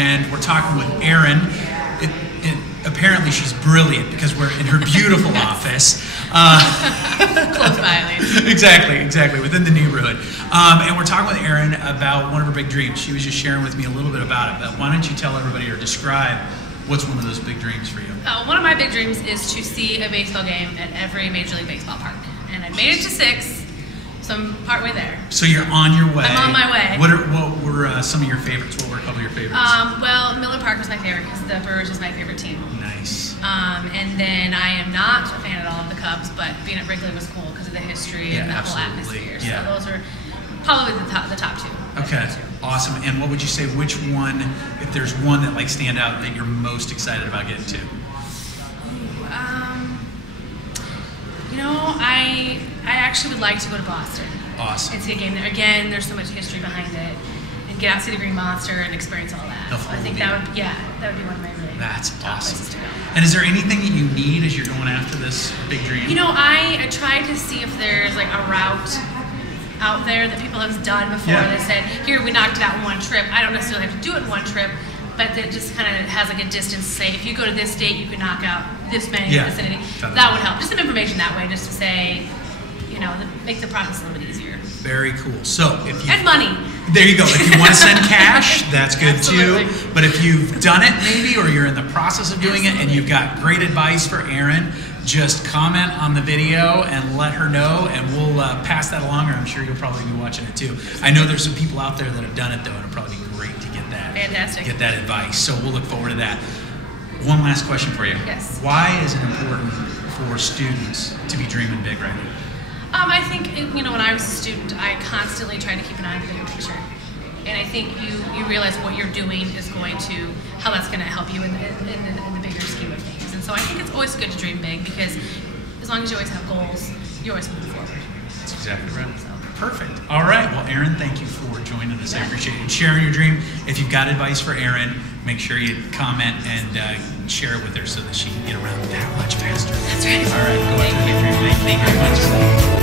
and we're talking with Erin. Apparently she's brilliant because we're in her beautiful office. Close by, at least. Exactly, within the neighborhood. And we're talking with Erin about one of her big dreams. She was just sharing with me a little bit about it, but why don't you tell everybody or describe what's one of those big dreams for you? One of my big dreams is to see a baseball game at every Major League Baseball park. And I made it to 6, so I'm partway there. So you're on your way. I'm on my way. What were some of your favorites? What were a couple of your favorites? Well, Miller Park was my favorite because the Brewers is my favorite team. Nice. And then I am not a fan at all of the Cubs, but being at Wrigley was cool because of the history and the whole atmosphere. Yeah. So those are probably the top 2. Okay, awesome. And what would you say, which one, if there's one that stand out that you're most excited about getting to? I actually would like to go to Boston. Awesome. And see a game there. Again, there's so much history behind it. And get out to see the Green Monster and experience all that. So I think that would be one of my really top places to go. And is there anything that you need as you're going after this big dream? I tried to see if there's a route out there that people have done before. Yeah. That said, here, we knocked it out in one trip. I don't necessarily have to do it in one trip, but that just kind of has a distance to say, if you go to this date, you can knock out this many in the vicinity. Totally. That would help. Just some information that way, just to say, make the process a little bit easier. Very cool. So if you... And money. There you go. If you want to send cash, that's good too. But if you've done it maybe, or you're in the process of doing it and you've got great advice for Erin, just comment on the video and let her know, and we'll pass that along, or I'm sure you'll probably be watching it too. I know there's some people out there that have done it though, and it'll probably be great to get that. Fantastic. Get that advice. So we'll look forward to that. One last question for you. Yes. Why is it important for students to be dreaming big right now? I think, when I was a student, I constantly tried to keep an eye on the bigger picture. And I think you realize what you're doing is how that's going to help you in the bigger scheme of things. And so I think it's always good to dream big, because as long as you always have goals, you're always moving forward. That's exactly right. So. Perfect. All right. Well, Erin, thank you for joining us. I appreciate you sharing your dream. If you've got advice for Erin, make sure you comment and share it with her so that she can get around that much faster. That's right. All right. Go after the dream. Thank you very much.